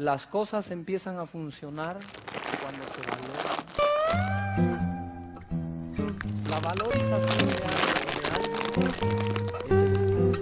Las cosas empiezan a funcionar cuando se valoran. La valorización de algo es el estrés.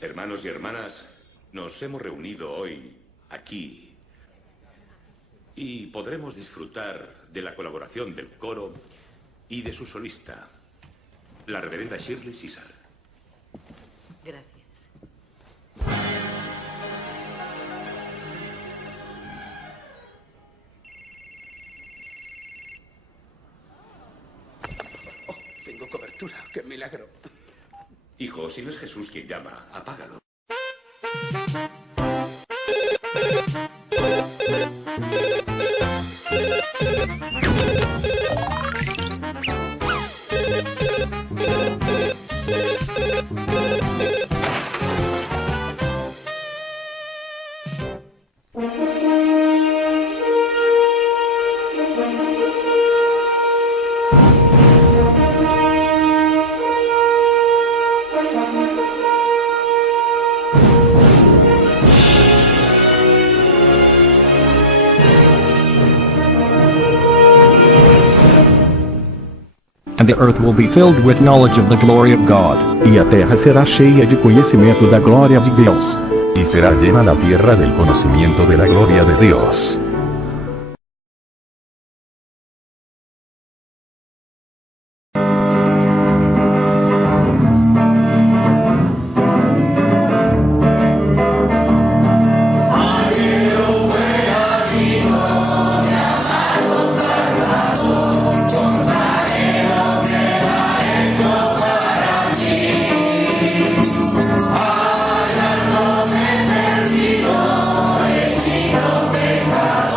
Hermanos y hermanas, nos hemos reunido hoy aquí y podremos disfrutar de la colaboración del coro y de su solista, la reverenda Shirley Caesar. Gracias. Oh, tengo cobertura. ¡Qué milagro! Hijo, si no es Jesús quien llama, apágalo. And the earth will be filled with knowledge of the glory of God. E a terra será cheia de conhecimento da glória de Deus. Y será llena la tierra del conocimiento de la gloria de Dios. Hallelujah.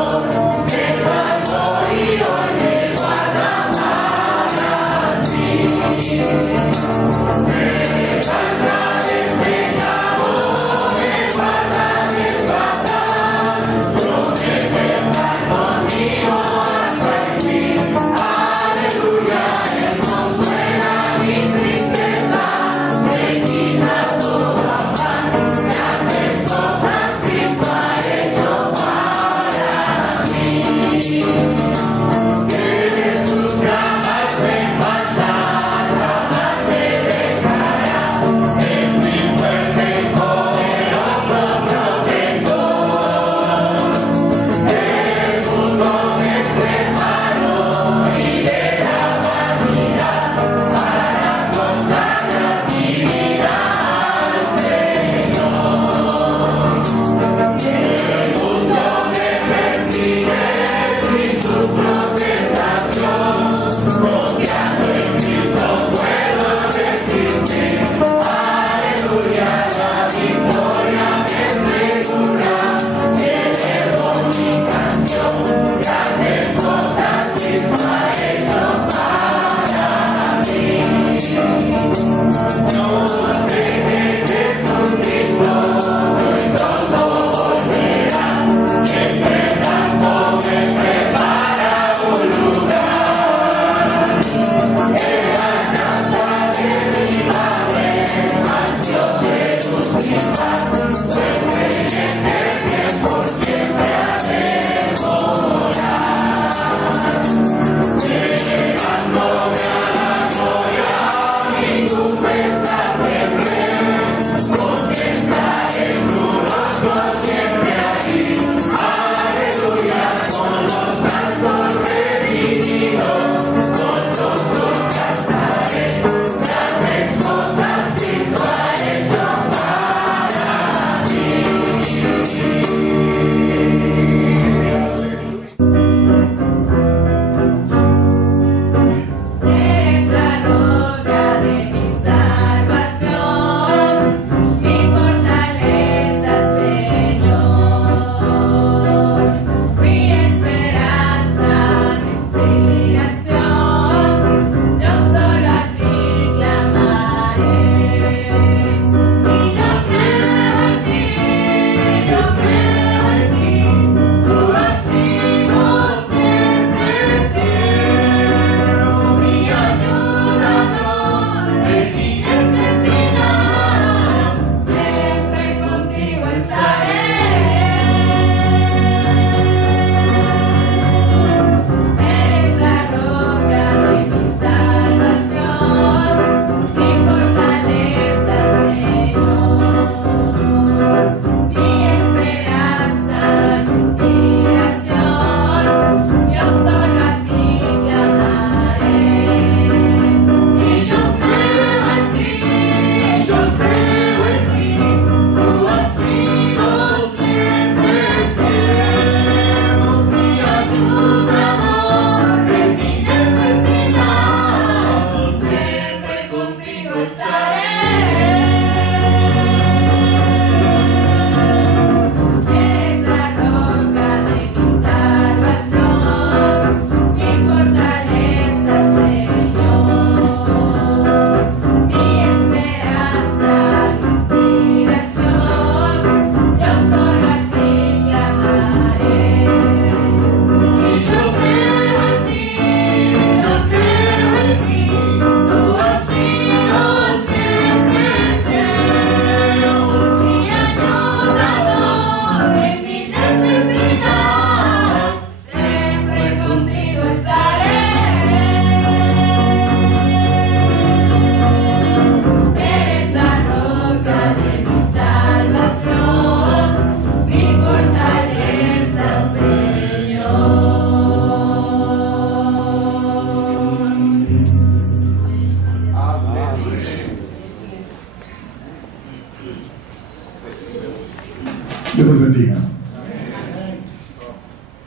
Dios los bendiga.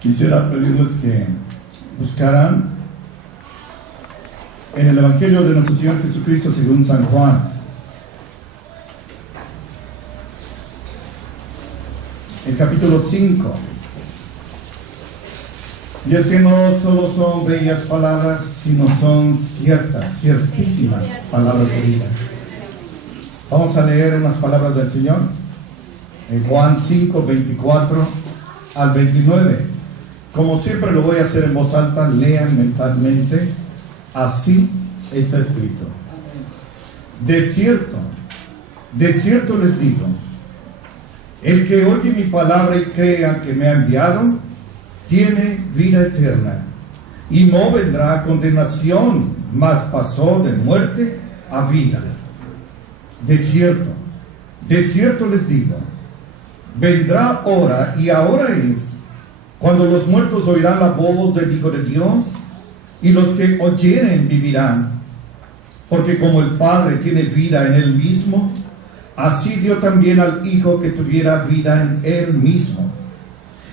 Quisiera pedirles que buscaran en el Evangelio de nuestro Señor Jesucristo según San Juan, el capítulo 5. Y es que no solo son bellas palabras, sino son ciertísimas palabras de vida. Vamos a leer unas palabras del Señor en Juan 5, 24 al 29. Como siempre lo voy a hacer en voz alta, lean mentalmente. Así está escrito. De cierto les digo, el que oye mi palabra y crea que me ha enviado, tiene vida eterna, y no vendrá a condenación, mas pasó de muerte a vida. De cierto les digo, vendrá hora, y ahora es, cuando los muertos oirán la voz del Hijo de Dios, y los que oyeren vivirán. Porque como el Padre tiene vida en él mismo, así dio también al Hijo que tuviera vida en él mismo.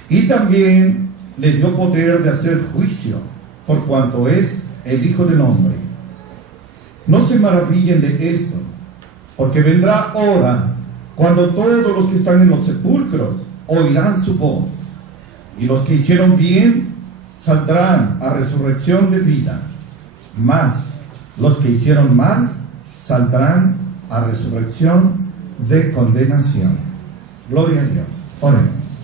Y también le dio poder de hacer juicio, por cuanto es el Hijo del Hombre. No se maravillen de esto, porque vendrá hora cuando todos los que están en los sepulcros oirán su voz, y los que hicieron bien saldrán a resurrección de vida, mas los que hicieron mal saldrán a resurrección de condenación. Gloria a Dios. Oremos.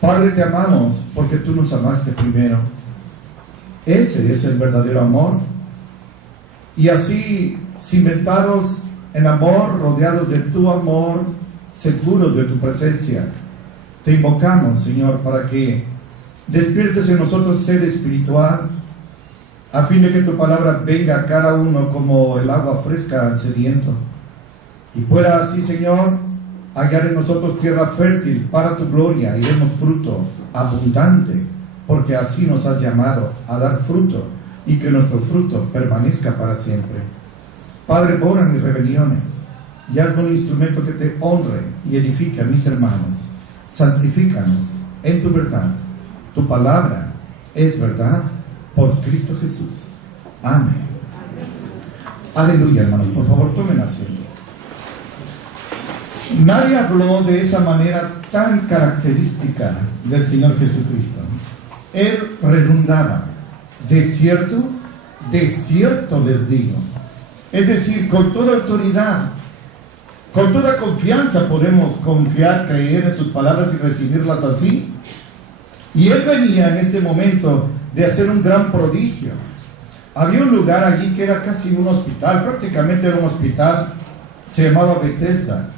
Padre, te amamos porque tú nos amaste primero. Ese es el verdadero amor. Y así, cimentados en amor, rodeados de tu amor, seguros de tu presencia, te invocamos, Señor, para que despiertes en nosotros sed espiritual, a fin de que tu palabra venga a cada uno como el agua fresca al sediento, y pueda así, Señor, hallar en nosotros tierra fértil para tu gloria, y demos fruto abundante, porque así nos has llamado a dar fruto, y que nuestro fruto permanezca para siempre. Padre, borra mis rebeliones, y hazme un instrumento que te honre y edifique a mis hermanos. Santifícanos en tu verdad. Tu palabra es verdad, por Cristo Jesús. Amén. Aleluya, hermanos. Por favor, tomen asiento. Nadie habló de esa manera tan característica del Señor Jesucristo. Él redundaba, de cierto les digo. Es decir, con toda autoridad, con toda confianza podemos confiar, creer en sus palabras y recibirlas así. Y él venía en este momento de hacer un gran prodigio. Había un lugar allí que era casi un hospital, prácticamente era un hospital, se llamaba Bethesda.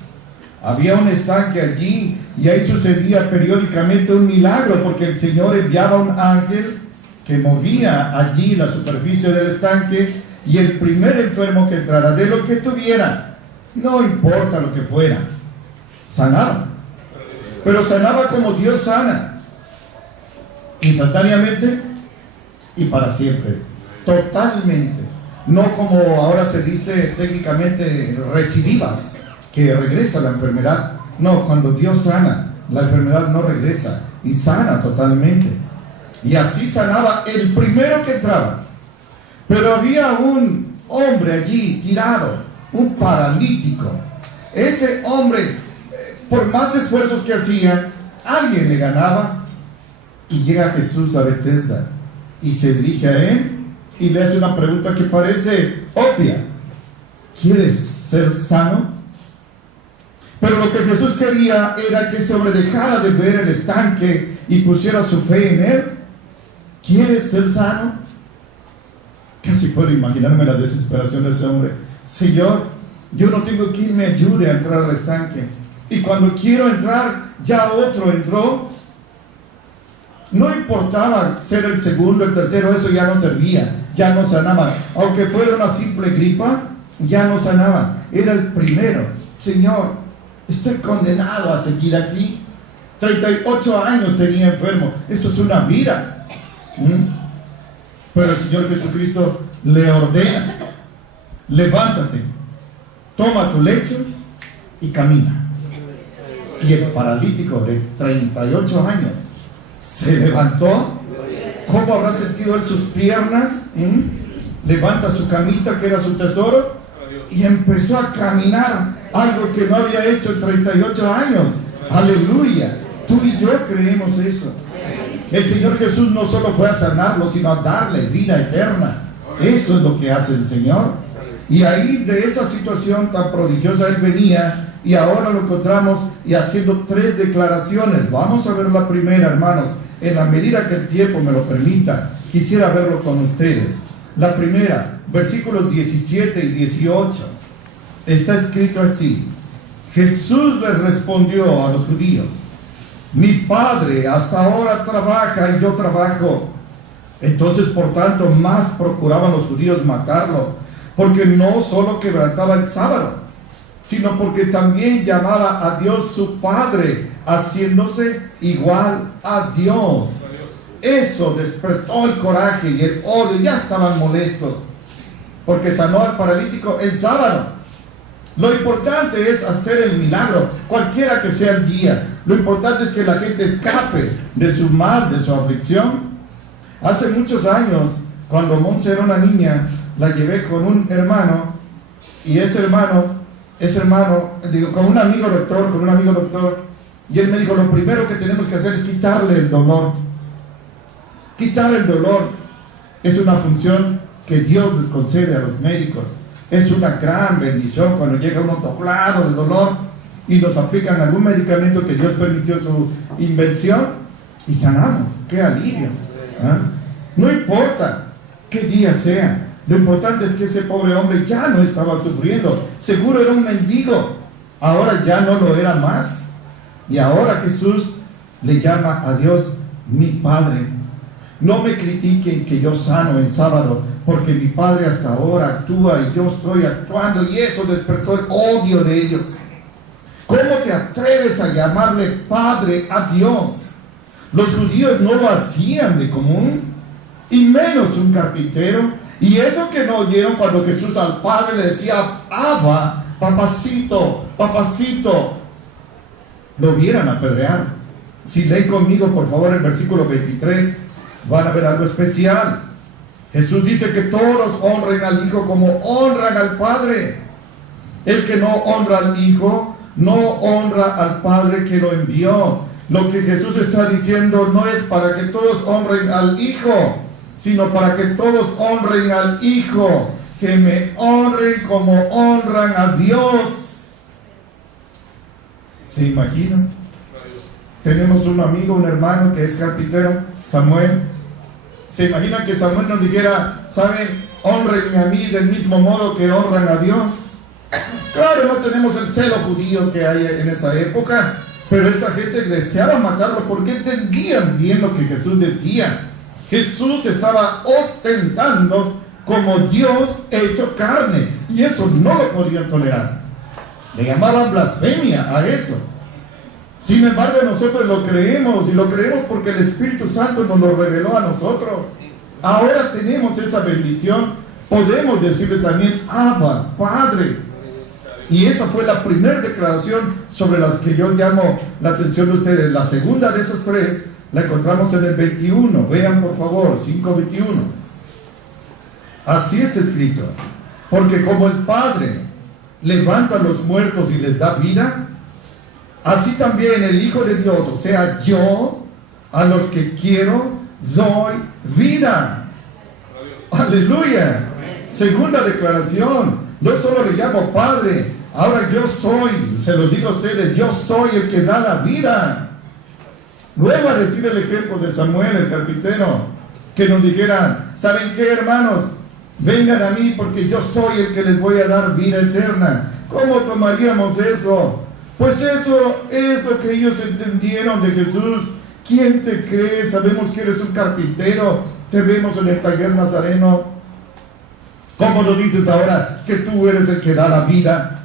Había un estanque allí y ahí sucedía periódicamente un milagro, porque el Señor enviaba un ángel que movía allí la superficie del estanque, y el primer enfermo que entrara, de lo que tuviera, no importa lo que fuera, sanaba. Pero sanaba como Dios sana, instantáneamente y para siempre, totalmente. No como ahora se dice técnicamente recidivas, que regresa la enfermedad. No, cuando Dios sana, la enfermedad no regresa y sana totalmente. Y así sanaba el primero que entraba. Pero había un hombre allí tirado, un paralítico. Ese hombre, por más esfuerzos que hacía, alguien le ganaba. Y llega Jesús a Bethesda y se dirige a él y le hace una pregunta que parece obvia: ¿quieres ser sano? Pero lo que Jesús quería era que ese hombre dejara de ver el estanque y pusiera su fe en él. ¿Quieres ser sano? Casi puedo imaginarme la desesperación de ese hombre. Señor, yo no tengo quien me ayude a entrar al estanque, y cuando quiero entrar ya otro entró. No importaba ser el segundo, el tercero, eso ya no servía, ya no sanaba. Aunque fuera una simple gripa, ya no sanaba. Era el primero. Señor, estoy condenado a seguir aquí. 38 años tenía enfermo. Eso es una vida. Pero el Señor Jesucristo le ordena: levántate, toma tu lecho y camina. Y el paralítico de 38 años se levantó. ¿Cómo habrá sentido él sus piernas? Levanta su camita, que era su tesoro, y empezó a caminar, algo que no había hecho en 38 años. Aleluya. Tú y yo creemos eso. El Señor Jesús no solo fue a sanarlo, sino a darle vida eterna. Eso es lo que hace el Señor. Y ahí, de esa situación tan prodigiosa, él venía, y ahora lo encontramos y haciendo 3 declaraciones. Vamos a ver la primera, hermanos, en la medida que el tiempo me lo permita. Quisiera verlo con ustedes. La primera, versículos 17 y 18. Está escrito así: Jesús les respondió a los judíos: mi Padre hasta ahora trabaja y yo trabajo. Entonces, por tanto, más procuraban los judíos matarlo, porque no solo quebrantaba el sábado, sino porque también llamaba a Dios su Padre, haciéndose igual a Dios. Eso despertó el coraje y el odio. Ya estaban molestos porque sanó al paralítico el sábado. Lo importante es hacer el milagro, cualquiera que sea el día. Lo importante es que la gente escape de su mal, de su aflicción. Hace muchos años, cuando Monse era una niña, la llevé con un hermano, y ese hermano, con un amigo doctor, y él me dijo: lo primero que tenemos que hacer es quitarle el dolor. Quitar el dolor es una función que Dios les concede a los médicos. Es una gran bendición cuando llega uno doblado de dolor y nos aplican algún medicamento que Dios permitió su invención y sanamos. ¡Qué alivio! No importa qué día sea, lo importante es que ese pobre hombre ya no estaba sufriendo. Seguro era un mendigo, ahora ya no lo era más. Y ahora Jesús le llama a Dios mi Padre. No me critiquen que yo sano en sábado, porque mi Padre hasta ahora actúa y yo estoy actuando, y eso despertó el odio de ellos. ¿Cómo te atreves a llamarle Padre a Dios? Los judíos no lo hacían de común, y menos un carpintero. Y eso que no oyeron cuando Jesús al Padre le decía: Abba, papacito, papacito, lo hubieran apedreado. Si leen conmigo, por favor, el versículo 23, van a ver algo especial. Jesús dice que todos honren al Hijo como honran al Padre. El que no honra al Hijo, no honra al Padre que lo envió. Lo que Jesús está diciendo no es para que todos honren al Hijo, sino para que todos honren al Hijo. Que me honren como honran a Dios. ¿Se imaginan? Tenemos un amigo, un hermano que es carpintero, Samuel. ¿Se imaginan que Samuel nos dijera: saben, honrenme a mí del mismo modo que honran a Dios? Claro, no tenemos el celo judío que hay en esa época, pero esta gente deseaba matarlo porque entendían bien lo que Jesús decía. Jesús estaba ostentando como Dios hecho carne, y eso no lo podían tolerar. Le llamaban blasfemia a eso. Sin embargo, nosotros lo creemos, y lo creemos porque el Espíritu Santo nos lo reveló a nosotros. Ahora tenemos esa bendición. Podemos decirle también: Abba, Padre. Y esa fue la primera declaración sobre las que yo llamo la atención de ustedes. La segunda de esas 3 la encontramos en el 21. Vean, por favor, 5:21. Así es escrito: porque como el Padre levanta a los muertos y les da vida, así también el Hijo de Dios, o sea, yo, a los que quiero, doy vida. Aleluya. Segunda declaración: no solo le llamo Padre, ahora yo soy, se los digo a ustedes, yo soy el que da la vida. Luego a decir el ejemplo de Samuel, el carpintero, que nos dijera: ¿saben qué, hermanos? Vengan a mí porque yo soy el que les voy a dar vida eterna. ¿Cómo tomaríamos eso? Pues eso es lo que ellos entendieron de Jesús. ¿Quién te cree? Sabemos que eres un carpintero, te vemos en el taller nazareno. ¿Cómo lo dices ahora que tú eres el que da la vida?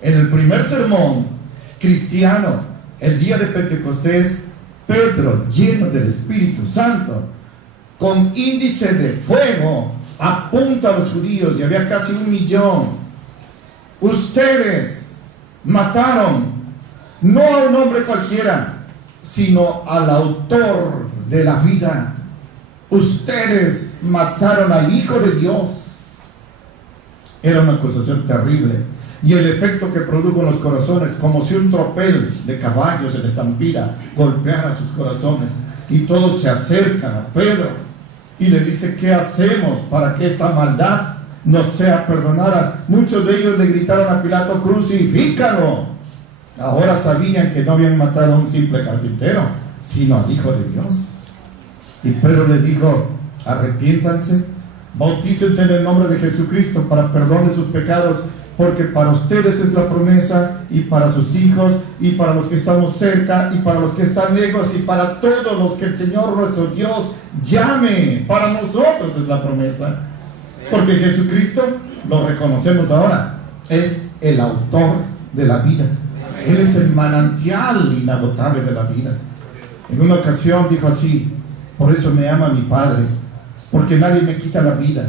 En el primer sermón cristiano, el día de Pentecostés, Pedro, lleno del Espíritu Santo, con índice de fuego, apunta a los judíos, y había casi 1 millón. Ustedes mataron no a un hombre cualquiera, sino al autor de la vida. Ustedes mataron al Hijo de Dios. Era una acusación terrible, y el efecto que produjo en los corazones, como si un tropel de caballos en estampida golpeara sus corazones, y todos se acercan a Pedro y le dice: ¿qué hacemos para que esta maldad nos sea perdonada? Muchos de ellos le gritaron a Pilato: crucifícalo. Ahora sabían que no habían matado a un simple carpintero, sino al Hijo de Dios. Y Pedro les dijo: arrepiéntanse, bautícense en el nombre de Jesucristo para perdón de sus pecados, porque para ustedes es la promesa, y para sus hijos, y para los que estamos cerca, y para los que están lejos, y para todos los que el Señor nuestro Dios llame. Para nosotros es la promesa, porque Jesucristo, lo reconocemos ahora, es el autor de la vida. Él es el manantial inagotable de la vida. En una ocasión dijo así: por eso me ama mi Padre, porque nadie me quita la vida.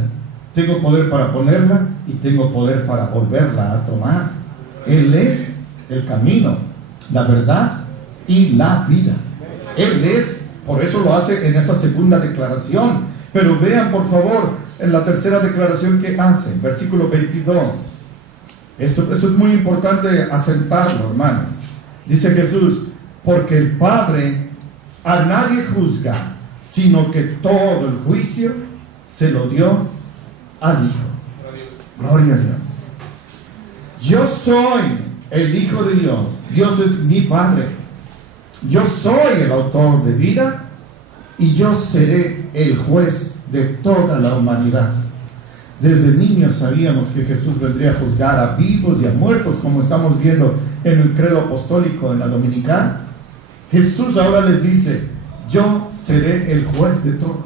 Tengo poder para ponerla y tengo poder para volverla a tomar. Él es el camino, la verdad y la vida. Él es, por eso lo hace en esa segunda declaración. Pero vean por favor en la tercera declaración que hace, versículo 22. Eso es muy importante asentarlo, hermanos. Dice Jesús: porque el Padre a nadie juzga, sino que todo el juicio se lo dio al Hijo. Gloria a Dios. Yo soy el Hijo de Dios. Dios es mi Padre. Yo soy el autor de vida, y yo seré el juez de toda la humanidad. Desde niños sabíamos que Jesús vendría a juzgar a vivos y a muertos, como estamos viendo en el credo apostólico en la dominical. Jesús ahora les dice: yo seré el juez de todos.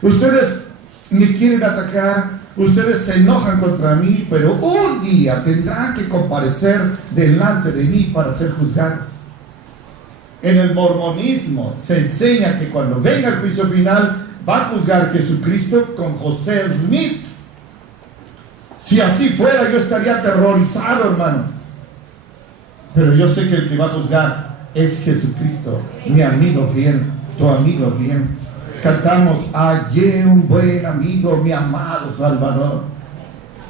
Ustedes me quieren atacar, ustedes se enojan contra mí, pero un día tendrán que comparecer delante de mí para ser juzgados. En el mormonismo se enseña que cuando venga el juicio final va a juzgar Jesucristo con José Smith. Si así fuera, yo estaría aterrorizado, hermanos. Pero yo sé que el que va a juzgar es Jesucristo, mi amigo fiel, tu amigo fiel. Cantamos: hallé un buen amigo, mi amado Salvador.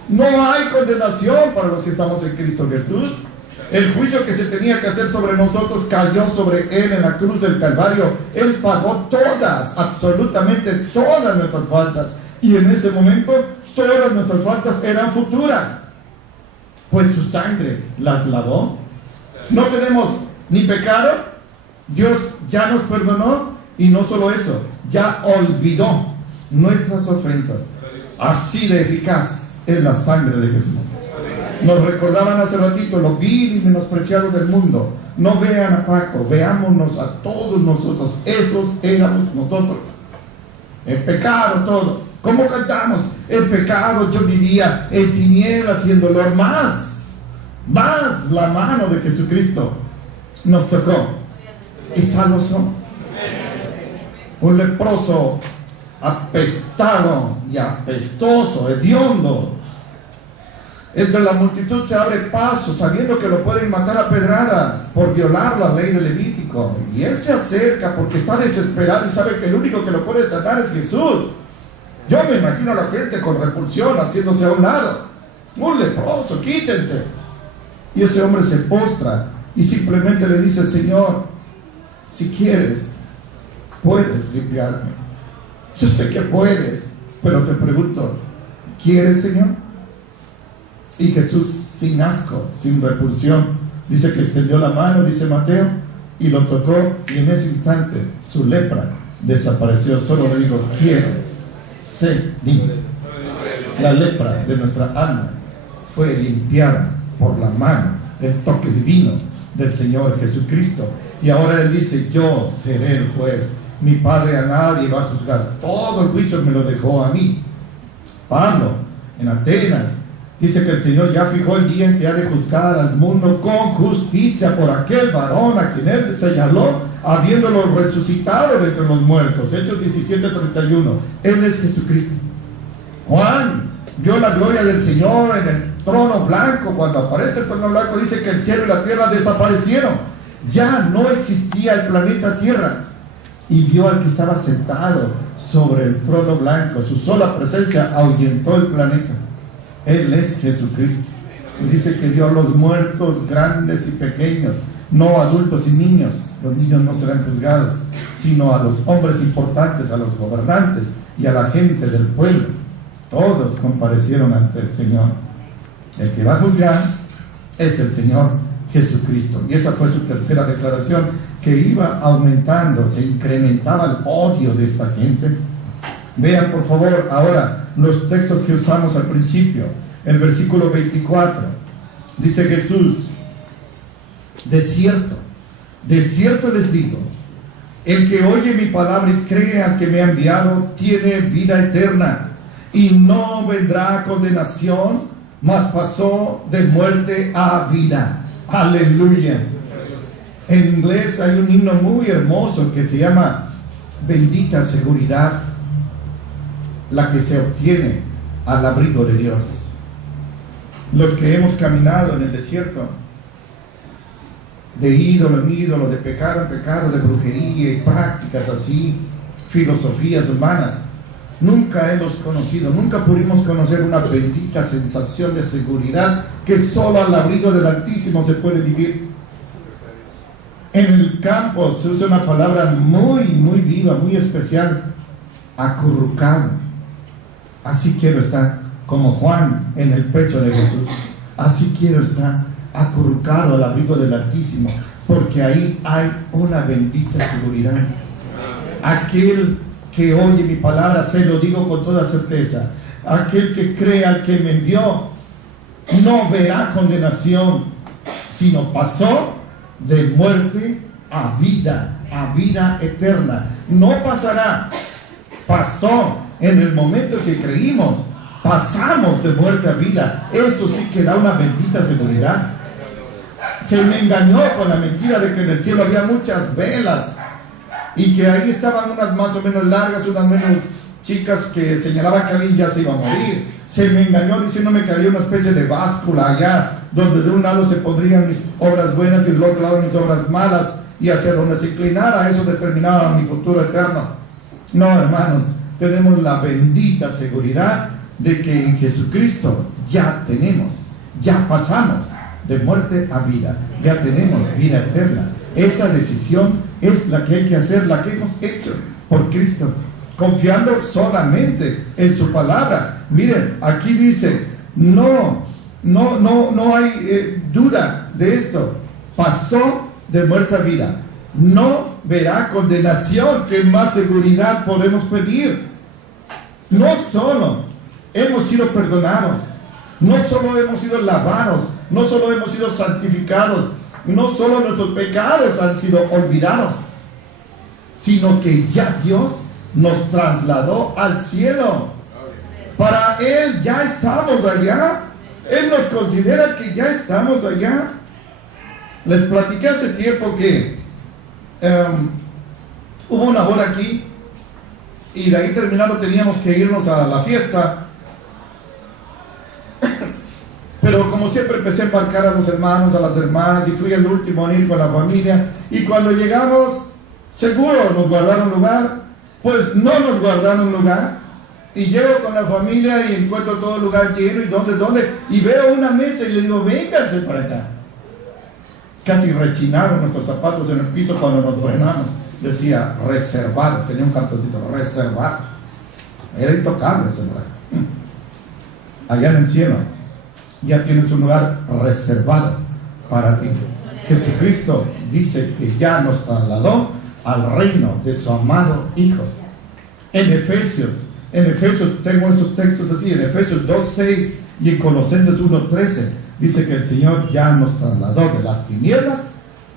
No hay condenación para los que estamos en Cristo Jesús. El juicio que se tenía que hacer sobre nosotros cayó sobre Él en la cruz del Calvario. Él pagó todas, absolutamente todas nuestras faltas. Y en ese momento todas nuestras faltas eran futuras, pues su sangre las lavó. No tenemos ni pecado. Dios ya nos perdonó, y no solo eso, ya olvidó nuestras ofensas. Así de eficaz es la sangre de Jesús. Nos recordaban hace ratito lo vil y menospreciado del mundo. No vean a Paco, veámonos a todos nosotros. Esos éramos nosotros. En pecado todos. ¿Cómo cantamos? En pecado yo vivía, en tinieblas y en dolor. Más la mano de Jesucristo nos tocó, y salvos somos. Un leproso apestado y apestoso, hediondo, entre la multitud se abre paso, sabiendo que lo pueden matar a pedradas por violar la ley de Levítico, y él se acerca porque está desesperado y sabe que el único que lo puede sanar es Jesús. Yo me imagino a la gente con repulsión haciéndose a un lado. Un leproso, quítense. Y ese hombre se postra y simplemente le dice: Señor, si quieres, puedes limpiarme. Yo sé que puedes, pero te pregunto, ¿quieres, Señor? Y Jesús, sin asco, sin repulsión, dice que extendió la mano, dice Mateo, y lo tocó, y en ese instante su lepra desapareció. Solo le digo: quiero, sé limpio. La lepra de nuestra alma fue limpiada por la mano, el toque divino del Señor Jesucristo. Y ahora Él dice: yo seré el juez. Mi Padre a nadie va a juzgar. Todo el juicio me lo dejó a mí. Pablo, en Atenas, dice que el Señor ya fijó el día en que ha de juzgar al mundo con justicia por aquel varón a quien Él señaló, habiéndolo resucitado de entre los muertos. Hechos 17:31. Él es Jesucristo. Juan vio la gloria del Señor en el trono blanco, cuando aparece el trono blanco, dice que el cielo y la tierra desaparecieron. Ya no existía el planeta Tierra. Y vio al que estaba sentado sobre el trono blanco. Su sola presencia ahuyentó el planeta. Él es Jesucristo. Y dice que vio a los muertos grandes y pequeños, no adultos y niños. Los niños no serán juzgados, sino a los hombres importantes, a los gobernantes y a la gente del pueblo. Todos comparecieron ante el Señor. El que va a juzgar es el Señor Jesucristo. Y esa fue su tercera declaración, que iba aumentando, se incrementaba el odio de esta gente. Vean por favor ahora los textos que usamos al principio. El versículo 24 dice Jesús: de cierto les digo, el que oye mi palabra y cree al que me ha enviado tiene vida eterna y no vendrá a condenación, mas pasó de muerte a vida. Aleluya. En inglés hay un himno muy hermoso que se llama Bendita seguridad, la que se obtiene al abrigo de Dios. Los que hemos caminado en el desierto, de ídolo en ídolo, de pecado en pecado, de brujería y prácticas así, filosofías humanas, nunca hemos conocido, nunca pudimos conocer una bendita sensación de seguridad que solo al abrigo del Altísimo se puede vivir. En el campo se usa una palabra muy, muy viva, muy especial: acurrucado. Así quiero estar, como Juan en el pecho de Jesús. Así quiero estar, acurrucado al abrigo del Altísimo, porque ahí hay una bendita seguridad. Aquel que oye mi palabra, se lo digo con toda certeza, aquel que cree al que me envió no verá condenación, sino pasó de muerte a vida eterna. No pasará, pasó. En el momento que creímos, pasamos de muerte a vida. Eso sí que da una bendita seguridad. Se me engañó con la mentira de que en el cielo había muchas velas y que ahí estaban unas más o menos largas, unas menos chicas, que señalaban que alguien ya se iba a morir. Se me engañó diciéndome que había una especie de báscula allá, donde de un lado se pondrían mis obras buenas y del otro lado mis obras malas, y hacia donde se inclinara eso determinaba mi futuro eterno. No, hermanos, tenemos la bendita seguridad de que en Jesucristo ya pasamos de muerte a vida, ya tenemos vida eterna. Esa decisión es la que hay que hacer, la que hemos hecho por Cristo, confiando solamente en su palabra. Miren, aquí dice, no hay duda de esto. Pasó de muerte a vida, no verá condenación. ¿Qué más seguridad podemos pedir? No solo hemos sido perdonados, no solo hemos sido lavados, no solo hemos sido santificados, no solo nuestros pecados han sido olvidados, sino que ya Dios nos trasladó al cielo. Para Él ya estamos allá. Él nos considera que ya estamos allá. Les platiqué hace tiempo que hubo una boda aquí, y de ahí terminando teníamos que irnos a la fiesta. Pero como siempre empecé a embarcar a los hermanos, a las hermanas, y fui el último en ir con la familia. Y cuando llegamos, seguro nos guardaron lugar. Pues no nos guardaron lugar. Y llego con la familia y encuentro todo el lugar lleno. ¿Y dónde? Y veo una mesa y le digo, vénganse para acá. Casi rechinaron nuestros zapatos en el piso cuando nos frenamos. Decía reservado, tenía un cartoncito, reservado. Era intocable ese lugar. Allá en el cielo ya tienes un lugar reservado para ti. Jesucristo dice que ya nos trasladó al reino de su amado Hijo. En Efesios tengo estos textos así, en Efesios 2:6 y en Colosenses 1:13 dice que el Señor ya nos trasladó de las tinieblas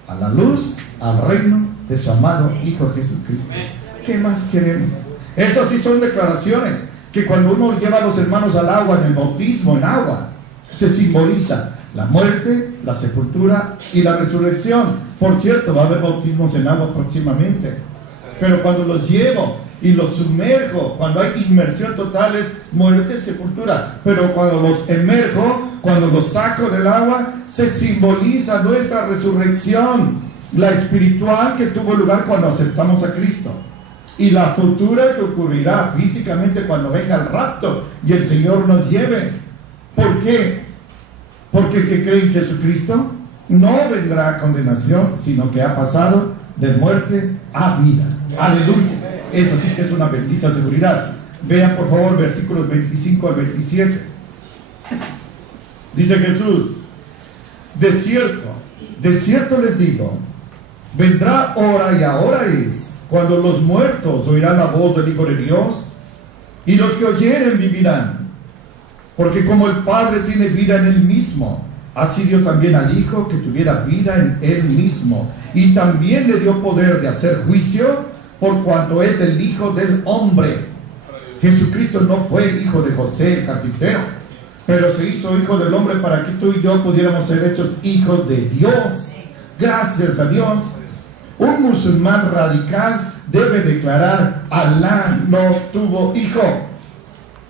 a la luz, al reino de su amado Hijo Jesucristo. ¿Qué más queremos? Esas sí son declaraciones que cuando uno lleva a los hermanos al agua, en el bautismo en agua, se simboliza la muerte, la sepultura y la resurrección. Por cierto, va a haber bautismos en agua próximamente. Pero cuando los llevo y los sumerjo, cuando hay inmersión total, es muerte, sepultura. Pero cuando los emerjo, Cuando los saco del agua, se simboliza nuestra resurrección, la espiritual que tuvo lugar cuando aceptamos a Cristo, y la futura que ocurrirá físicamente cuando venga el rapto y el Señor nos lleve. ¿Por qué? Porque el que cree en Jesucristo no vendrá a condenación, sino que ha pasado de muerte a vida. Aleluya. Esa sí que es una bendita seguridad. Vean por favor versículos 25 al 27. Dice Jesús: de cierto les digo, vendrá hora y ahora es, cuando los muertos oirán la voz del Hijo de Dios, y los que oyeren vivirán. Porque como el Padre tiene vida en él mismo, así dio también al Hijo que tuviera vida en él mismo, y también le dio poder de hacer juicio, por cuanto es el Hijo del hombre. Jesucristo no fue hijo de José el carpintero, pero se hizo hijo del hombre para que tú y yo pudiéramos ser hechos hijos de Dios. Gracias a Dios. Un musulmán radical debe declarar: Alá no tuvo hijo.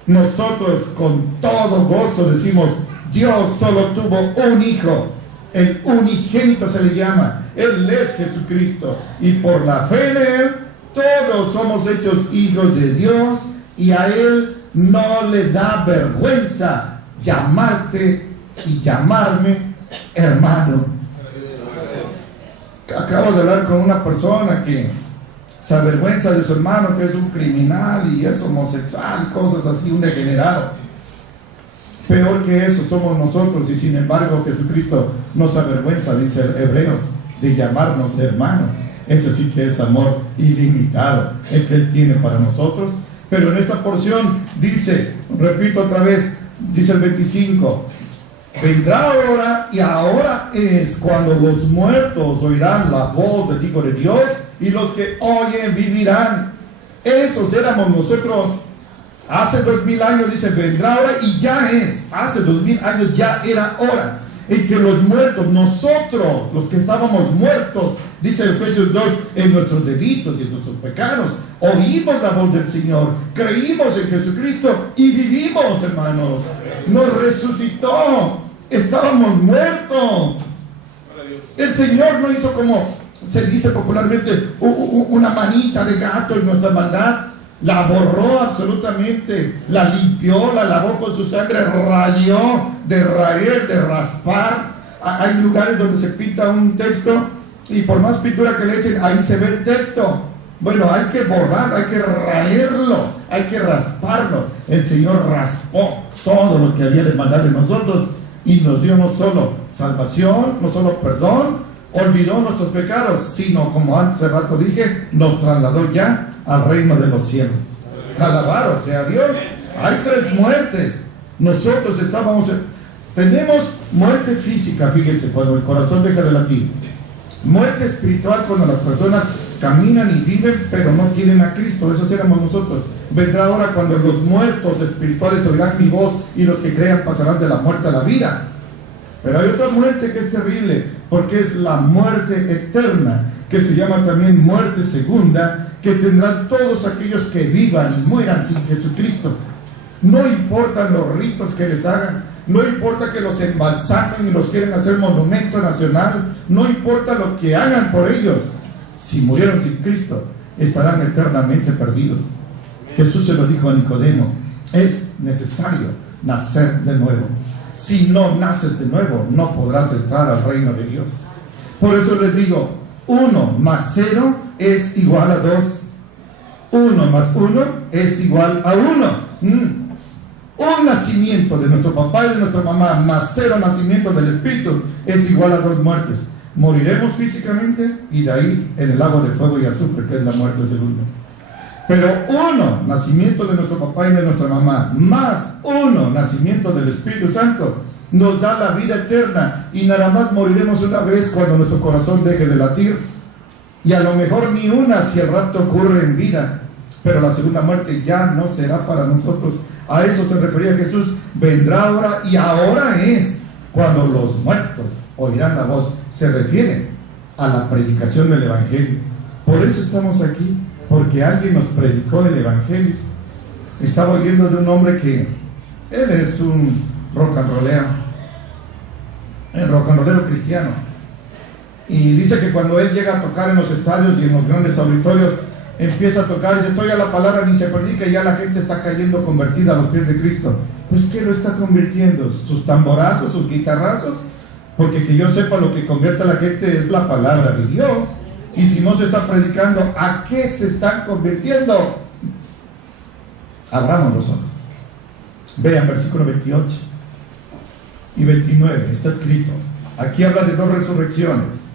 Nosotros con todo gozo decimos: Dios solo tuvo un hijo, el unigénito se le llama, Él es Jesucristo, y por la fe en Él todos somos hechos hijos de Dios, y a Él no le da vergüenza llamarte y llamarme hermano. Acabo de hablar con una persona que se avergüenza de su hermano, que es un criminal y es homosexual, cosas así, un degenerado. Peor que eso somos nosotros, y sin embargo Jesucristo nos avergüenza, dice Hebreos, de llamarnos hermanos. Ese sí que es amor ilimitado, el que Él tiene para nosotros. Pero en esta porción dice, repito otra vez, dice el 25: vendrá hora y ahora es, cuando los muertos oirán la voz del Hijo de Dios, y los que oyen vivirán. Esos éramos nosotros. Hace 2000 años dice: vendrá hora, y ya es. Hace 2000 años ya era hora en que los muertos, nosotros, los que estábamos muertos, dice Efesios 2, en nuestros delitos y en nuestros pecados, oímos la voz del Señor, creímos en Jesucristo y vivimos, hermanos. Nos resucitó. Estábamos muertos. El Señor no hizo, como se dice popularmente, una manita de gato en nuestra maldad. La borró absolutamente, la limpió, la lavó con su sangre, rayó, de raer, de raspar. Hay lugares donde se pinta un texto y por más pintura que le echen, ahí se ve el texto. Bueno, hay que borrarlo, hay que raerlo, hay que rasparlo. El Señor raspó todo lo que había de maldad de nosotros y nos dio no solo salvación, no solo perdón, olvidó nuestros pecados, sino, como antes hace rato dije, nos trasladó ya al reino de los cielos. Alabado sea Dios. Hay 3 muertes. Nosotros tenemos muerte física, fíjense, cuando el corazón deja de latir. Muerte espiritual, cuando las personas caminan y viven pero no tienen a Cristo. Esos éramos nosotros. Vendrá ahora cuando los muertos espirituales oirán mi voz, y los que crean pasarán de la muerte a la vida. Pero hay otra muerte que es terrible, porque es la muerte eterna, que se llama también muerte segunda, que tendrán todos aquellos que vivan y mueran sin Jesucristo. No importan los ritos que les hagan, no importa que los embalsamen y los quieren hacer monumento nacional, no importa lo que hagan por ellos, si murieron sin Cristo, estarán eternamente perdidos. Jesús se lo dijo a Nicodemo: es necesario nacer de nuevo. Si no naces de nuevo, no podrás entrar al reino de Dios. Por eso les digo, 1 más 0 es igual a 2. 1 más 1 es igual a 1. Un nacimiento de nuestro papá y de nuestra mamá más 0 nacimiento del Espíritu es igual a 2 muertes. Moriremos físicamente, y de ahí en el lago de fuego y azufre, que es la muerte segunda. Pero 1 nacimiento de nuestro papá y de nuestra mamá más 1 nacimiento del Espíritu Santo nos da la vida eterna, y nada más moriremos una vez cuando nuestro corazón deje de latir, y a lo mejor ni una si el rapto ocurre en vida, pero la segunda muerte ya no será para nosotros. A eso se refería Jesús: vendrá ahora y ahora es, cuando los muertos oirán la voz. Se refiere a la predicación del Evangelio. Por eso estamos aquí, porque alguien nos predicó el Evangelio. Estaba oyendo de un hombre que él es un rock and rollero, el rock and rollero cristiano. Y dice que cuando él llega a tocar en los estadios y en los grandes auditorios, empieza a tocar y dice, todavía la palabra ni se predica y ya la gente está cayendo convertida a los pies de Cristo. Pues ¿qué lo está convirtiendo? ¿Sus tamborazos, sus guitarrazos? Porque que yo sepa, lo que convierte a la gente es la palabra de Dios. Y si no se está predicando, ¿a qué se están convirtiendo? Abramos los ojos. Vean versículo 28 y 29, está escrito. Aquí habla de dos resurrecciones.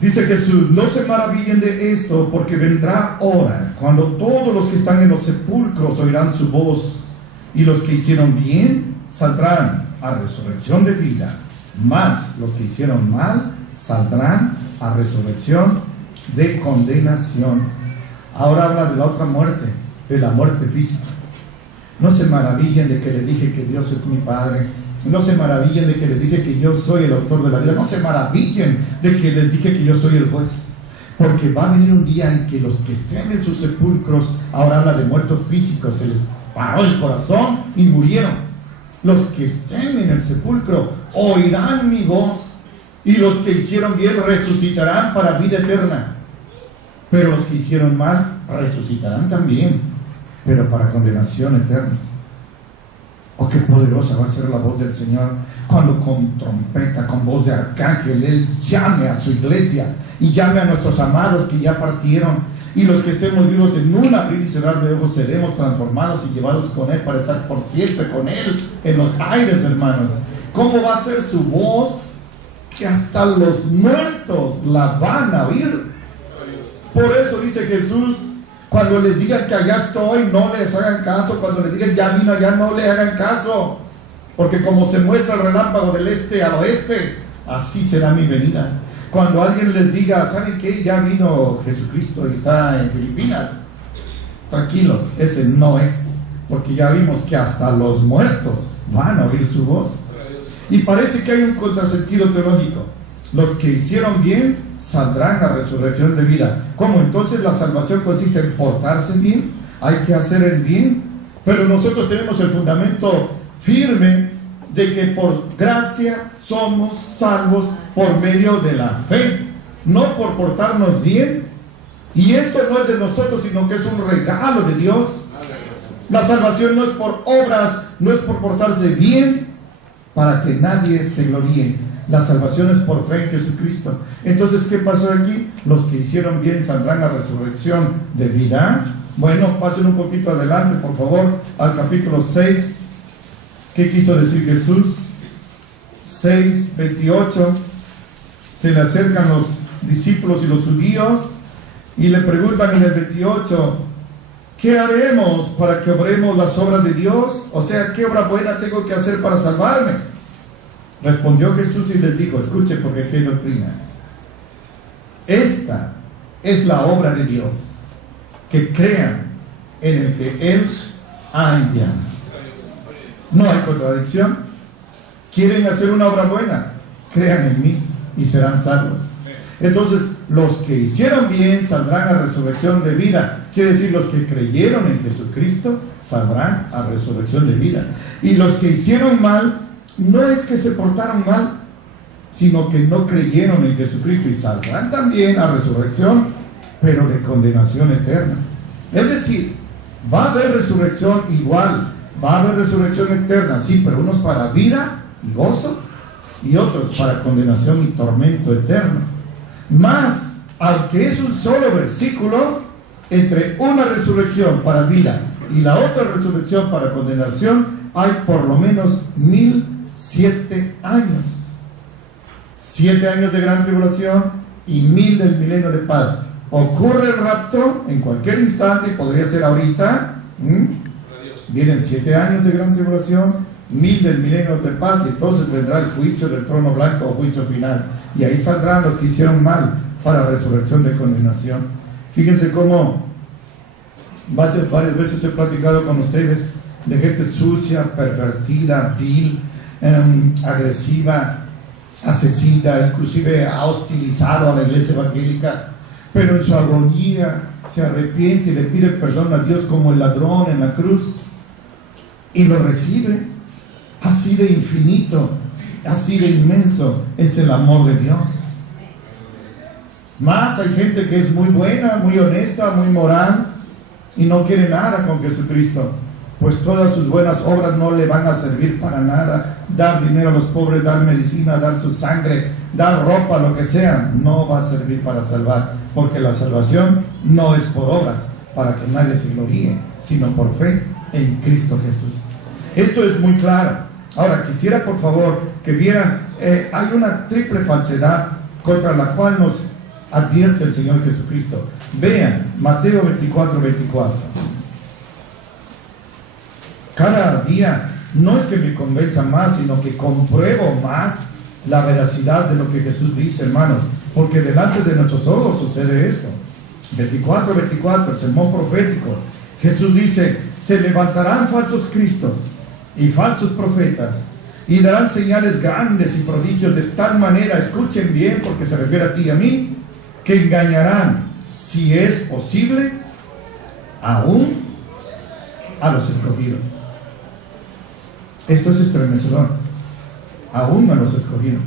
Dice Jesús, no se maravillen de esto, porque vendrá hora cuando todos los que están en los sepulcros oirán su voz, y los que hicieron bien saldrán a resurrección de vida, mas los que hicieron mal saldrán a resurrección de condenación. Ahora habla de la otra muerte, de la muerte física. No se maravillen de que les dije que Dios es mi Padre. No se maravillen de que les dije que yo soy el autor de la vida. No se maravillen de que les dije que yo soy el juez. Porque va a venir un día en que los que estén en sus sepulcros, ahora habla de muertos físicos, se les paró el corazón y murieron. Los que estén en el sepulcro oirán mi voz, y los que hicieron bien resucitarán para vida eterna. Pero los que hicieron mal resucitarán también, pero para condenación eterna. Oh, qué poderosa va a ser la voz del Señor cuando con trompeta, con voz de arcángel, Él llame a su iglesia y llame a nuestros amados que ya partieron, y los que estemos vivos en un abrir y cerrar de ojos seremos transformados y llevados con Él para estar por siempre con Él en los aires, hermanos. ¿Cómo va a ser su voz? Que hasta los muertos la van a oír. Por eso dice Jesús, cuando les digan que allá estoy, no les hagan caso. Cuando les digan ya vino allá, no le hagan caso. Porque como se muestra el relámpago del este al oeste, así será mi venida. Cuando alguien les diga, ¿saben qué? Ya vino Jesucristo y está en Filipinas. Tranquilos, ese no es. Porque ya vimos que hasta los muertos van a oír su voz. Y parece que hay un contrasentido teológico. Los que hicieron bien saldrán a resurrección de vida. ¿Cómo? Entonces la salvación consiste en portarse bien, hay que hacer el bien, pero nosotros tenemos el fundamento firme de que por gracia somos salvos por medio de la fe, no por portarnos bien. Y esto no es de nosotros, sino que es un regalo de Dios. La salvación no es por obras, no es por portarse bien para que nadie se gloríe. La salvación es por fe en Jesucristo. Entonces, ¿qué pasó aquí? Los que hicieron bien saldrán a resurrección de vida. Bueno, pasen un poquito adelante, por favor, al capítulo 6. ¿Qué quiso decir Jesús? 6, 28. Se le acercan los discípulos y los judíos y le preguntan en el 28, ¿qué haremos para que obremos las obras de Dios? O sea, ¿qué obra buena tengo que hacer para salvarme? Respondió Jesús y les dijo, escuchen porque qué doctrina. Esta es la obra de Dios, que crean en el que Él ha enviado. No hay contradicción. ¿Quieren hacer una obra buena? Crean en mí y serán salvos. Entonces, los que hicieron bien saldrán a resurrección de vida. Quiere decir, los que creyeron en Jesucristo saldrán a resurrección de vida. Y los que hicieron mal, no es que se portaron mal, sino que no creyeron en Jesucristo y saldrán también a resurrección, pero de condenación eterna. Es decir, va a haber resurrección igual, va a haber resurrección eterna, sí, pero unos para vida y gozo, y otros para condenación y tormento eterno. Más, aunque es un solo versículo, entre una resurrección para vida y la otra resurrección para condenación, hay por lo menos 1007 años. 7 años de gran tribulación y 1000 del milenio de paz. Ocurre el rapto en cualquier instante, podría ser ahorita. Vienen 7 años de gran tribulación, 1000 del milenio de paz, y entonces vendrá el juicio del trono blanco o juicio final. Y ahí saldrán los que hicieron mal para resurrección de condenación. Fíjense cómo varias veces he platicado con ustedes de gente sucia, pervertida, vil, agresiva, asesina, inclusive ha hostilizado a la iglesia evangélica, pero en su agonía se arrepiente y le pide perdón a Dios como el ladrón en la cruz y lo recibe así de infinito. Así de inmenso es el amor de Dios. Más hay gente que es muy buena, muy honesta, muy moral y no quiere nada con Jesucristo. Pues todas sus buenas obras no le van a servir para nada. Dar dinero a los pobres, dar medicina, dar su sangre, dar ropa, lo que sea, no va a servir para salvar. Porque la salvación no es por obras, para que nadie se gloríe, sino por fe en Cristo Jesús. Esto es muy claro. Ahora, quisiera por favor que vieran, hay una triple falsedad contra la cual nos advierte el Señor Jesucristo. Vean, Mateo 24:24. Cada día no es que me convenza más, sino que compruebo más la veracidad de lo que Jesús dice, hermanos, porque delante de nuestros ojos sucede esto. 24:24, el sermón profético. Jesús dice: se levantarán falsos cristos y falsos profetas y darán señales grandes y prodigios de tal manera, escuchen bien porque se refiere a ti y a mí, que engañarán, si es posible, aún a los escogidos. Esto es estremecedor. Aún a los escogidos.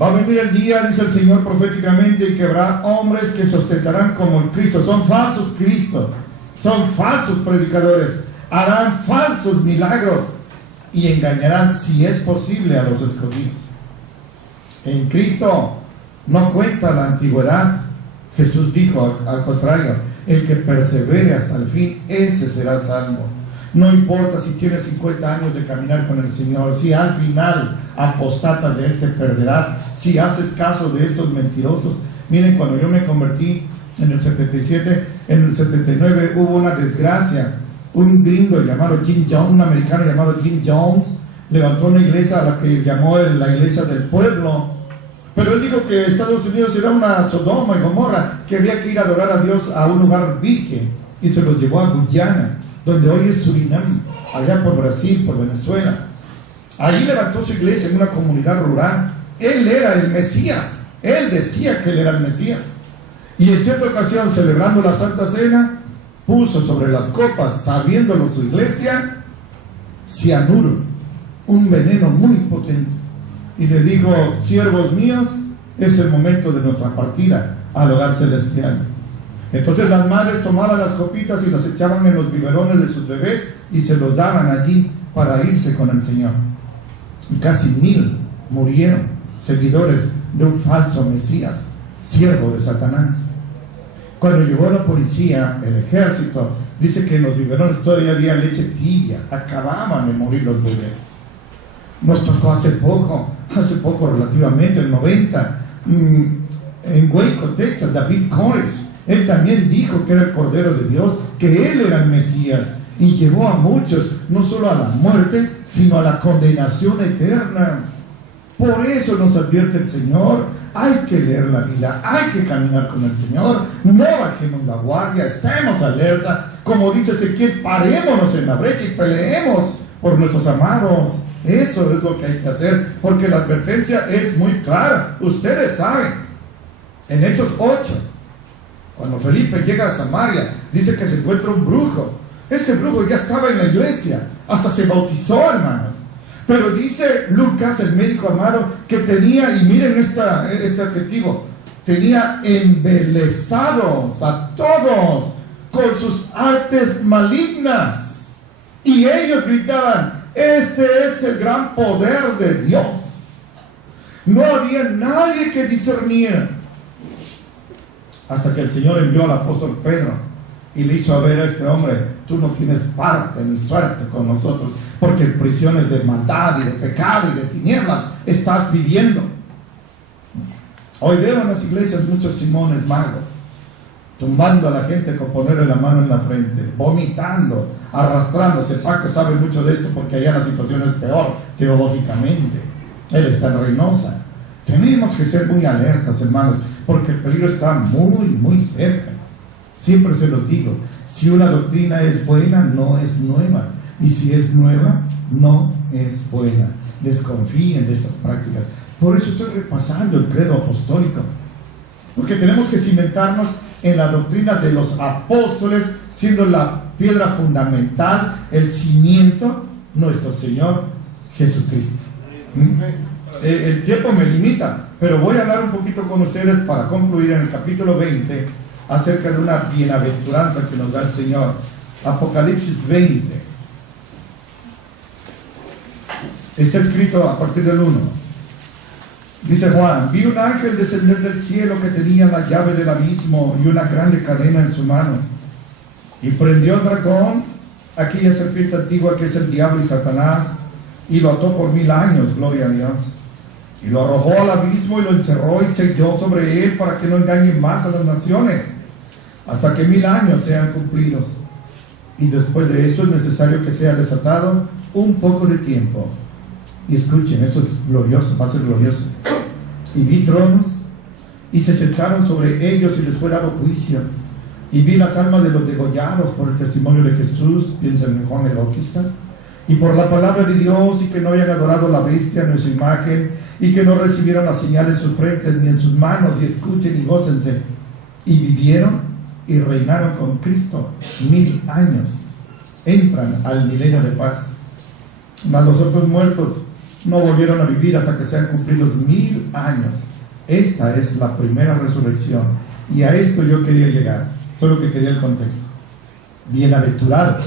Va a venir el día, dice el Señor proféticamente, y que habrá hombres que se ostentarán como el Cristo. Son falsos cristos, son falsos predicadores, harán falsos milagros y engañarán, si es posible, a los escogidos. En Cristo no cuenta la antigüedad. Jesús dijo, al contrario, el que persevere hasta el fin, ese será salvo. No importa si tienes 50 años de caminar con el Señor, si al final apostatas de Él, te perderás, si haces caso de estos mentirosos. Miren, cuando yo me convertí en el 77, en el 79 hubo una desgracia. Un gringo llamado Jim Jones, un americano llamado Jim Jones, levantó una iglesia a la que llamó la iglesia del pueblo. Pero él dijo que Estados Unidos era una Sodoma y Gomorra, que había que ir a adorar a Dios a un lugar virgen, y se los llevó a Guyana, donde hoy es Surinam, allá por Brasil, por Venezuela. Ahí levantó su iglesia en una comunidad rural. Él era el Mesías, él decía que él era el Mesías. Y en cierta ocasión, celebrando la Santa Cena, puso sobre las copas, sabiéndolo su iglesia, cianuro, un veneno muy potente. Y le dijo: siervos míos, es el momento de nuestra partida al hogar celestial. Entonces las madres tomaban las copitas y las echaban en los biberones de sus bebés y se los daban allí para irse con el Señor. Y casi 1000 murieron, seguidores de un falso Mesías, siervo de Satanás. Cuando llegó la policía, el ejército, dice que en los biberones todavía había leche tibia, acababan de morir los bebés. Nos tocó hace poco relativamente, el 90, en Waco, Texas, David Koresh. Él también dijo que era el Cordero de Dios, que Él era el Mesías, y llevó a muchos, no solo a la muerte, sino a la condenación eterna. Por eso nos advierte el Señor: hay que leer la Biblia, hay que caminar con el Señor, no bajemos la guardia, estemos alerta. Como dice Ezequiel, parémonos en la brecha y peleemos por nuestros amados. Eso es lo que hay que hacer, porque la advertencia es muy clara. Ustedes saben, en Hechos 8, cuando Felipe llega a Samaria, dice que se encuentra un brujo. Ese brujo ya estaba en la iglesia, hasta se bautizó, hermanos. Pero dice Lucas, el médico amado, que tenía, y miren este adjetivo, tenía embelesados a todos con sus artes malignas. Y ellos gritaban: este es el gran poder de Dios. No había nadie que discerniera, hasta que el Señor envió al apóstol Pedro y le hizo ver a este hombre: tú no tienes parte ni suerte con nosotros, porque en prisiones de maldad y de pecado y de tinieblas estás viviendo. Hoy veo en las iglesias muchos Simones magos, tumbando a la gente con ponerle la mano en la frente, vomitando, arrastrándose. Paco sabe mucho de esto porque allá la situación es peor teológicamente. Él está en Reynosa. Tenemos que ser muy alertas, hermanos, porque el peligro está muy, muy cerca. Siempre se los digo: si una doctrina es buena, no es nueva, y si es nueva, no es buena. Desconfíen de esas prácticas. Por eso estoy repasando el credo apostólico, porque tenemos que cimentarnos en la doctrina de los apóstoles, siendo la piedra fundamental, el cimiento, nuestro Señor Jesucristo. El tiempo me limita, pero voy a hablar un poquito con ustedes para concluir en el capítulo 20 acerca de una bienaventuranza que nos da el Señor. Apocalipsis 20. Está escrito a partir del 1. Dice Juan: vi un ángel descender del cielo que tenía la llave del abismo y una grande cadena en su mano. Y prendió al dragón, aquella serpiente antigua que es el diablo y Satanás, y lo ató por 1000 años, gloria a Dios. Y lo arrojó al abismo y lo encerró y selló sobre él para que no engañe más a las naciones, hasta que 1000 años sean cumplidos. Y después de esto es necesario que sea desatado un poco de tiempo. Y escuchen, eso es glorioso, va a ser glorioso. Y vi tronos, y se sentaron sobre ellos y les fue dado juicio. Y vi las almas de los degollados por el testimonio de Jesús, piensan en Juan el Bautista, y por la palabra de Dios, y que no habían adorado la bestia ni su imagen, y que no recibieron la señal en sus frentes ni en sus manos. Y escuchen y gócense. Y vivieron y reinaron con Cristo 1000 años. Entran al milenio de paz. Mas los otros muertos no volvieron a vivir hasta que sean cumplidos 1000 años. Esta es la primera resurrección. Y a esto yo quería llegar, solo que quería el contexto. Bienaventurados,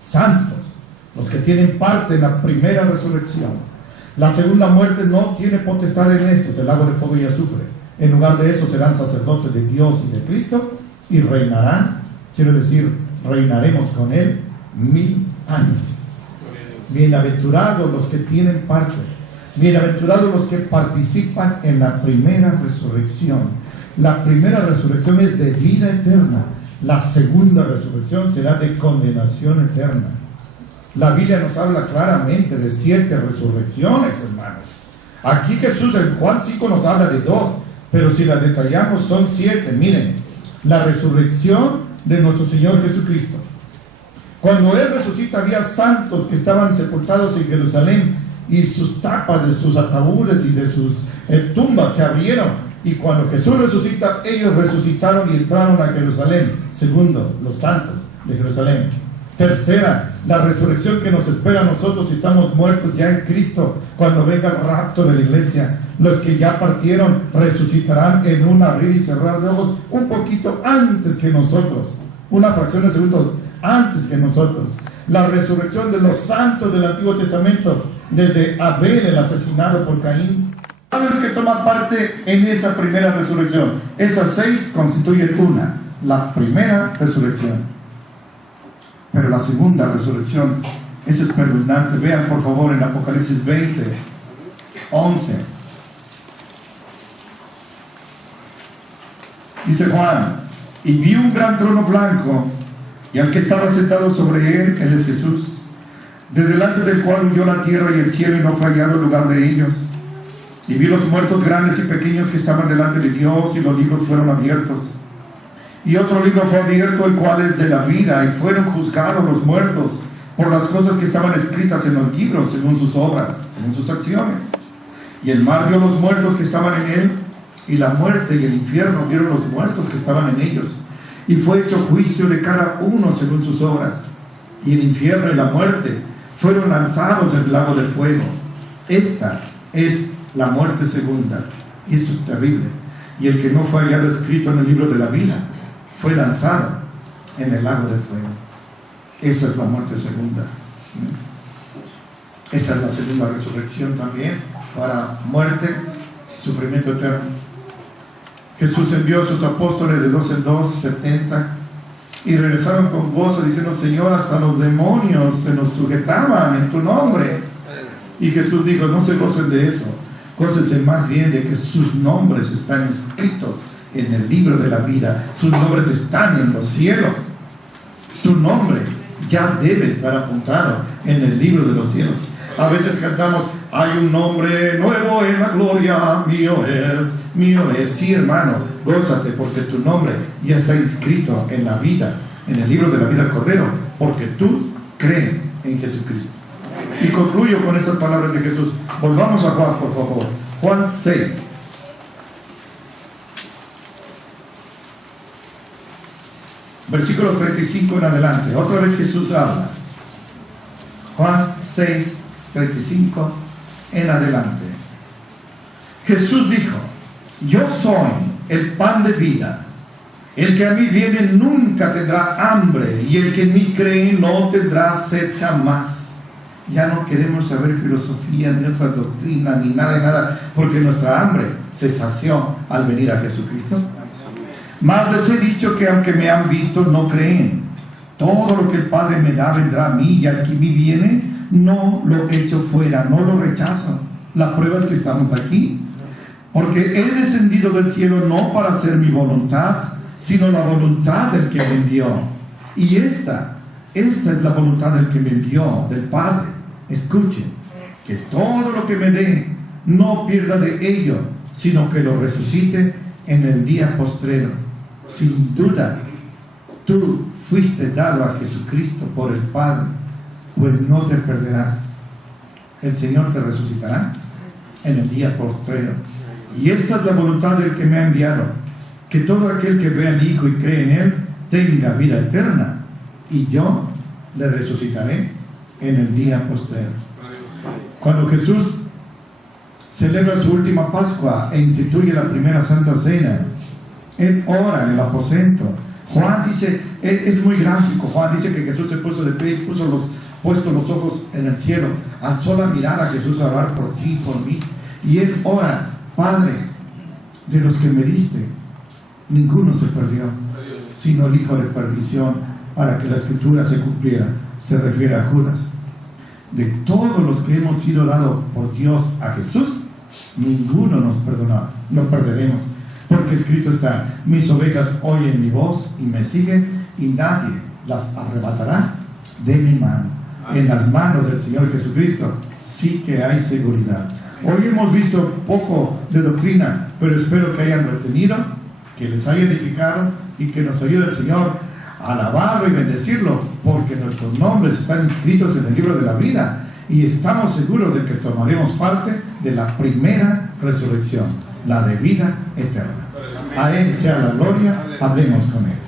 santos, los que tienen parte en la primera resurrección. La segunda muerte no tiene potestad en esto, es el lago de fuego y azufre. En lugar de eso serán sacerdotes de Dios y de Cristo y reinarán, quiero decir, reinaremos con Él 1000 años. Bienaventurados los que tienen parte, bienaventurados los que participan en la primera resurrección. La primera resurrección es de vida eterna, la segunda resurrección será de condenación eterna. La Biblia nos habla claramente de 7 resurrecciones, hermanos. Aquí Jesús en Juan 5 nos habla de 2, pero si la detallamos son 7. Miren, la resurrección de nuestro Señor Jesucristo. Cuando Él resucita había santos que estaban sepultados en Jerusalén y sus tapas de sus ataúdes y de sus tumbas se abrieron. Y cuando Jesús resucita, ellos resucitaron y entraron a Jerusalén. Segundo, los santos de Jerusalén. Tercera, la resurrección que nos espera a nosotros si estamos muertos ya en Cristo, cuando venga el rapto de la iglesia. Los que ya partieron resucitarán en un abrir y cerrar de ojos un poquito antes que nosotros, una fracción de segundo antes que nosotros. La resurrección de los santos del Antiguo Testamento, desde Abel, el asesinado por Caín. ¿Saben que toma parte en esa primera resurrección? Esas 6 constituyen una, la primera resurrección. Pero la segunda resurrección es espeluznante. Vean por favor en Apocalipsis 20, 11. Dice Juan: y vi un gran trono blanco, y al que estaba sentado sobre él es Jesús, de delante del cual huyó la tierra y el cielo, y no fue hallado lugar de ellos. Y vi los muertos grandes y pequeños que estaban delante de Dios, y los libros fueron abiertos. Y otro libro fue abierto, el cual es de la vida, y fueron juzgados los muertos por las cosas que estaban escritas en los libros, según sus obras, según sus acciones. Y el mar dio los muertos que estaban en él, y la muerte y el infierno dieron los muertos que estaban en ellos. Y fue hecho juicio de cada uno según sus obras. Y el infierno y la muerte fueron lanzados en el lago de fuego. Esta es la muerte segunda, y eso es terrible. Y el que no fue hallado escrito en el libro de la vida fue lanzado en el lago de fuego. Esa es la muerte segunda. Esa es la segunda resurrección también, para muerte, sufrimiento eterno. Jesús envió a sus apóstoles de 2 en 2, 70, y regresaron con gozo diciendo: Señor, hasta los demonios se nos sujetaban en tu nombre. Y Jesús dijo: no se gocen de eso, gócense más bien de que sus nombres están escritos en el libro de la vida. Sus nombres están en los cielos. Tu nombre ya debe estar apuntado en el libro de los cielos. A veces cantamos: hay un nombre nuevo en la gloria, mío es, mío es. Sí, hermano, gózate, porque tu nombre ya está inscrito en la vida, en el libro de la vida del Cordero, porque tú crees en Jesucristo. Y concluyo con estas palabras de Jesús. Volvamos a Juan, por favor. Juan 6. Versículo 35 en adelante. Otra vez Jesús habla. Juan 6, 35 en adelante. Jesús dijo: yo soy el pan de vida. El que a mí viene nunca tendrá hambre, y el que en mí cree no tendrá sed jamás. Ya no queremos saber filosofía, ni otra doctrina, ni nada de nada, porque nuestra hambre se sació al venir a Jesucristo. Más les he dicho que aunque me han visto, no creen. Todo lo que el Padre me da vendrá a mí, y al que a mí viene, no lo echo fuera, no lo rechazo. La prueba es que estamos aquí. Porque he descendido del cielo no para hacer mi voluntad, sino la voluntad del que me envió. Y esta es la voluntad del que me envió, del Padre. Escuchen, que todo lo que me dé, no pierda de ello, sino que lo resucite en el día postrero. Sin duda, tú fuiste dado a Jesucristo por el Padre, pues no te perderás. El Señor te resucitará en el día postrero. Y esta es la voluntad del que me ha enviado, que todo aquel que ve al Hijo y cree en Él tenga vida eterna, y yo le resucitaré en el día postrero. Cuando Jesús celebra su última Pascua e instituye la primera Santa Cena, Él ora en el aposento. Juan dice, es muy gráfico, Juan dice que Jesús se puso de pie y puesto los ojos en el cielo, alzó la mirada a Jesús a orar por ti y por mí, y Él ora: Padre, de los que me diste, ninguno se perdió, sino el hijo de perdición, para que la escritura se cumpliera. Se refiere a Judas. De todos los que hemos sido dados por Dios a Jesús, ninguno nos perdonó, no perderemos, porque escrito está: mis ovejas oyen mi voz y me siguen, y nadie las arrebatará de mi mano. En las manos del Señor Jesucristo sí que hay seguridad. Hoy hemos visto poco de doctrina, pero espero que hayan retenido, que les haya edificado, y que nos ayude el Señor a alabarlo y bendecirlo, porque nuestros nombres están inscritos en el libro de la vida, y estamos seguros de que tomaremos parte de la primera resurrección, la de vida eterna. A Él sea la gloria. Hablemos con Él.